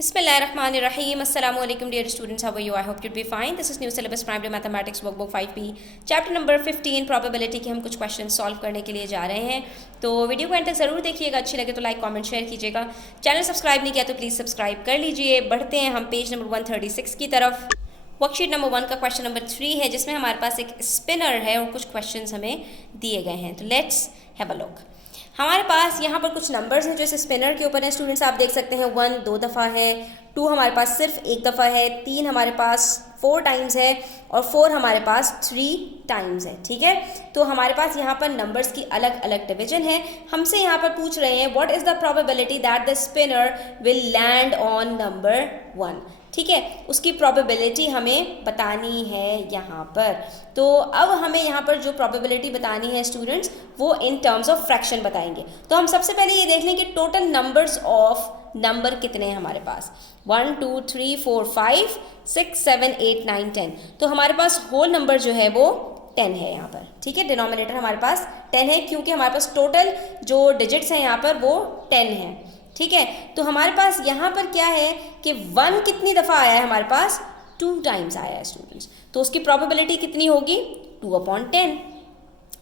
Bismillahirrahmanirrahim. Assalamu alaikum dear students. How are you? I hope you'd be fine. This is new syllabus primary mathematics workbook 5P chapter number 15 probability के हम कुछ question solve करने के लिए जा रहे हैं। तो वीडियो को एंड तक ज़रूर देखिएगा, अच्छी लगे तो लाइक कमेंट शेयर कीजिएगा। चैनल सब्सक्राइब नहीं किया तो प्लीज़ सब्सक्राइब कर लीजिए। बढ़ते हैं हम पेज नंबर 136 की तरफ। वर्कशीट नंबर 1 का क्वेश्चन नंबर 3 है जिसमें हमारे पास एक स्पिनर है और कुछ क्वेश्चंस हमें दिए गए हैं। तो लेट्स हैव अ लुक। हमारे पास यहाँ पर कुछ नंबर्स हैं जो इस स्पिनर के ऊपर हैं। स्टूडेंट्स आप देख सकते हैं 1 2 दफ़ा है, 2 हमारे पास सिर्फ एक दफ़ा है, 3 हमारे पास 4 टाइम्स है और 4 हमारे पास 3 टाइम्स है। ठीक है, तो हमारे पास यहाँ पर नंबर्स की अलग अलग डिवीजन है। हमसे यहाँ पर पूछ रहे हैं what is the probability that the spinner will land on number 1। ठीक है, उसकी प्रोबेबिलिटी हमें बतानी है यहाँ पर। तो अब हमें यहाँ पर जो प्रोबेबिलिटी बतानी है स्टूडेंट्स वो इन टर्म्स ऑफ फ्रैक्शन बताएंगे। तो हम सबसे पहले ये देख लें कि टोटल नंबर्स ऑफ नंबर कितने हैं हमारे पास। 1 2 3 4 5 6 7 8 9 10। तो हमारे पास होल नंबर जो है वो 10 है यहाँ पर। ठीक है, डिनोमिनेटर हमारे पास 10 है क्योंकि हमारे पास टोटल जो डिजिट्स हैं यहाँ पर वो 10 है। ठीक है, तो हमारे पास यहाँ पर क्या है कि 1 कितनी दफ़ा आया है हमारे पास, 2 टाइम्स आया है स्टूडेंट्स। तो उसकी प्रोबेबिलिटी कितनी होगी, 2/10।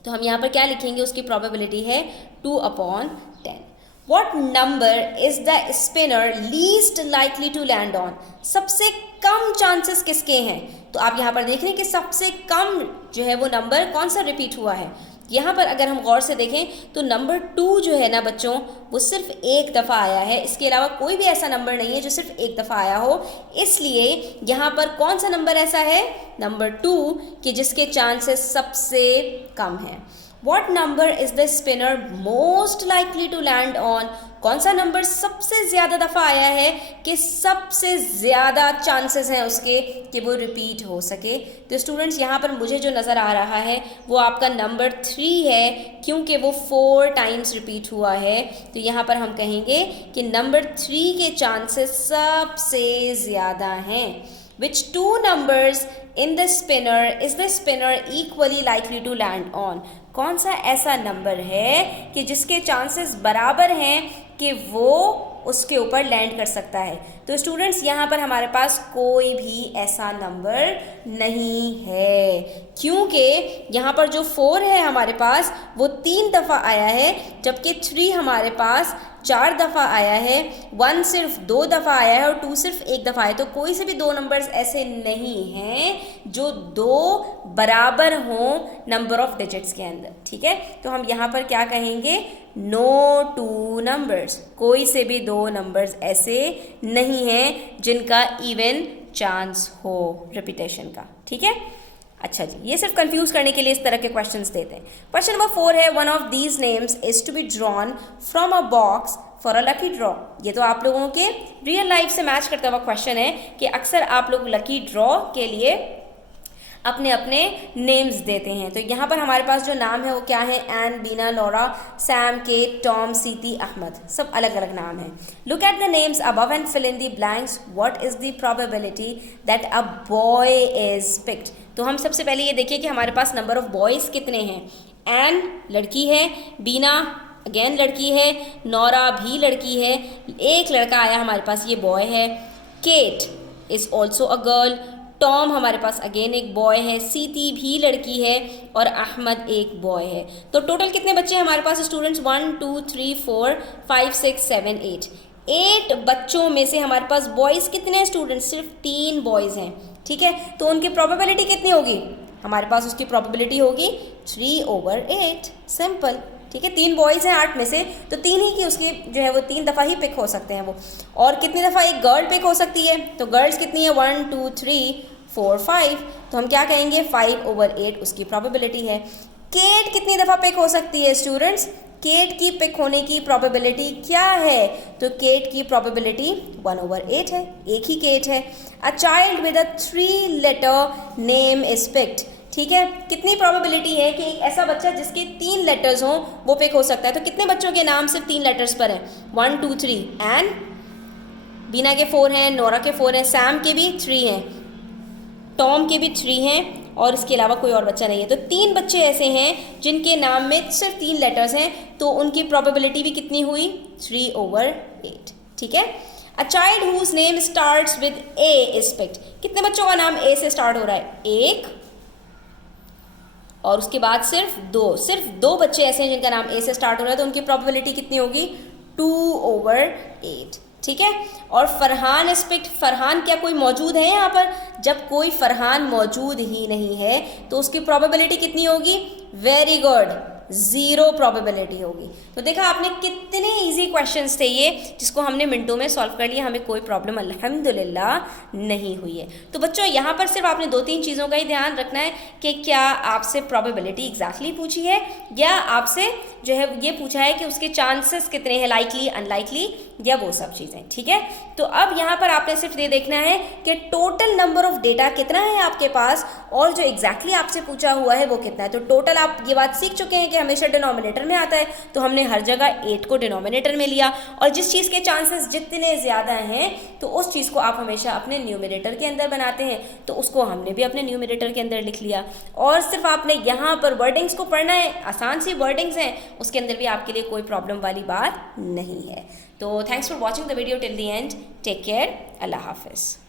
तो हम यहाँ पर क्या लिखेंगे, उसकी प्रोबेबिलिटी है 2/10। What number is the spinner least likely to land on? सबसे कम चांसेस किसके हैं। तो आप यहाँ पर देख रहे हैं कि सबसे कम जो है वो नंबर कौन सा रिपीट हुआ है। यहाँ पर अगर हम गौर से देखें तो नंबर 2 जो है ना बच्चों वो सिर्फ एक दफ़ा आया है। इसके अलावा कोई भी ऐसा नंबर नहीं है जो सिर्फ एक दफ़ा आया हो। इसलिए यहाँ पर कौन सा नंबर ऐसा है, नंबर 2, कि जिसके चांसेस सबसे कम हैं। What number is the spinner most likely to land on? कौन सा नंबर सबसे ज़्यादा दफ़ा आया है कि सबसे ज़्यादा चांसेस हैं उसके कि वो रिपीट हो सके। तो स्टूडेंट्स यहाँ पर मुझे जो नज़र आ रहा है वो आपका नंबर 3 है क्योंकि वो 4 टाइम्स रिपीट हुआ है। तो यहाँ पर हम कहेंगे कि नंबर 3 के चांसेस सबसे ज़्यादा हैं। Which 2 numbers in the spinner is the spinner equally likely to land on? कौन सा ऐसा नंबर है कि जिसके चांसेस बराबर हैं कि वो उसके ऊपर लैंड कर सकता है। तो स्टूडेंट्स यहाँ पर हमारे पास कोई भी ऐसा नंबर नहीं है क्योंकि यहाँ पर जो 4 है हमारे पास वो 3 दफ़ा आया है जबकि 3 हमारे पास 4 दफ़ा आया है, 1 सिर्फ 2 दफ़ा आया है और 2 सिर्फ एक दफ़ा आया। तो कोई से भी 2 नंबर्स ऐसे नहीं हैं जो 2 बराबर हों नंबर ऑफ डिजिट्स के अंदर। ठीक है, तो हम यहाँ पर क्या कहेंगे, नो 2 नंबर्स, कोई से भी 2 नंबर्स ऐसे नहीं हैं जिनका इवन चांस हो रिपीटेशन का। ठीक है, अच्छा जी, ये सिर्फ कंफ्यूज करने के लिए इस तरह के क्वेश्चंस देते हैं। क्वेश्चन नंबर 4 है one of these names is to be drawn from a box for a lucky draw. ये तो आप लोगों के रियल लाइफ से मैच करता हुआ क्वेश्चन है कि अक्सर आप लोग लकी ड्रॉ के लिए अपने अपने नेम्स देते हैं। तो यहाँ पर हमारे पास जो नाम है वो क्या है, Ann, Bina, Laura, Sam, Kate, Tom, Siti, Ahmed, सब अलग अलग नाम हैं। Look at the names above and fill in the blanks. What is the probability that a boy is picked. तो हम सबसे पहले ये देखिए कि हमारे पास नंबर ऑफ बॉयज़ कितने हैं। एन लड़की है, बीना अगेन लड़की है, नौरा भी लड़की है, एक लड़का आया हमारे पास, ये बॉय है। Kate is also a girl, Tom हमारे पास अगेन एक बॉय है, सीती भी लड़की है और अहमद एक बॉय है। तो टोटल कितने बच्चे हैं हमारे पास स्टूडेंट्स, 1 2 3 4 5 6 7 8। 8 बच्चों में से हमारे पास बॉयज़ कितने हैं स्टूडेंट्स, सिर्फ 3 बॉयज़ हैं। ठीक है, तो उनकी प्रोबेबिलिटी कितनी होगी, हमारे पास उसकी प्रोबेबिलिटी होगी 3/8, सिंपल। ठीक है, 3 बॉयज़ हैं 8 में से, तो 3 ही की उसकी जो है वो 3 दफ़ा ही पिक हो सकते हैं वो। और कितनी दफ़ा एक गर्ल पिक हो सकती है, तो गर्ल्स कितनी है, 1 2 3 4 5। तो हम क्या कहेंगे, 5/8 उसकी प्रोबेबिलिटी है। केट कितनी दफ़ा पिक हो सकती है स्टूडेंट्स, केट की पिक होने की प्रोबेबिलिटी क्या है, तो केट की प्रोबेबिलिटी 1/8 है, एक ही केट है। A child with a 3 letter name is picked. ठीक है, कितनी प्रोबेबिलिटी है कि एक ऐसा बच्चा जिसके 3 लेटर्स हों वो पिक हो सकता है। तो कितने बच्चों के नाम सिर्फ 3 लेटर्स पर हैं, 1 2 3। एंड बीना के 4 हैं, नोरा के 4 हैं, सैम के भी 3 हैं, टॉम के भी 3 हैं और इसके अलावा कोई और बच्चा नहीं है। तो 3 बच्चे ऐसे हैं जिनके नाम में सिर्फ 3 लेटर्स हैं, तो उनकी प्रोबेबिलिटी भी कितनी हुई, 3/8। ठीक है, a child whose name starts with A is picked. कितने बच्चों का नाम ए से स्टार्ट हो रहा है? एक, और उसके बाद सिर्फ दो बच्चे ऐसे हैं जिनका नाम ए से स्टार्ट हो रहा है, तो उनकी प्रोबेबिलिटी कितनी होगी? 2/8। ठीक है। और फरहान इज पिक्ड, फरहान क्या कोई मौजूद है यहाँ पर? जब कोई फरहान मौजूद ही नहीं है तो उसकी प्रोबेबिलिटी कितनी होगी? वेरी गुड, 0 प्रोबेबिलिटी होगी। तो देखा आपने कितने इजी क्वेश्चंस थे ये, जिसको हमने मिनटों में सॉल्व कर लिया, हमें कोई प्रॉब्लम अल्हम्दुलिल्लाह नहीं हुई है। तो बच्चों यहाँ पर सिर्फ आपने 2-3 चीज़ों का ही ध्यान रखना है कि क्या आपसे प्रोबेबिलिटी एग्जैक्टली पूछी है या आपसे जो है ये पूछा है कि उसके चांसेस कितने हैं, लाइकली अनलाइकली, या वो सब चीज़ें। ठीक है। तो अब यहाँ पर आपने सिर्फ ये देखना है कि टोटल नंबर ऑफ डेटा कितना है आपके पास और जो एग्जैक्टली आपसे पूछा हुआ है वो कितना है। तो टोटल आप ये बात सीख चुके हैं कि हमेशा डिनोमिनेटर में आता है, तो हमने हर जगह 8 को डिनोमिनेटर में लिया, और जिस चीज़ के चांसेस जितने ज़्यादा हैं तो उस चीज़ को आप हमेशा अपने न्यूमरेटर के अंदर बनाते हैं, तो उसको हमने भी अपने न्यूमरेटर के अंदर लिख लिया। और सिर्फ आपने यहाँ पर वर्डिंग्स को पढ़ना है, आसान सी वर्डिंग्स हैं, उसके अंदर भी आपके लिए कोई प्रॉब्लम वाली बात नहीं है। तो thanks for watching the video till the end. Take care, अल्लाह हाफिज़।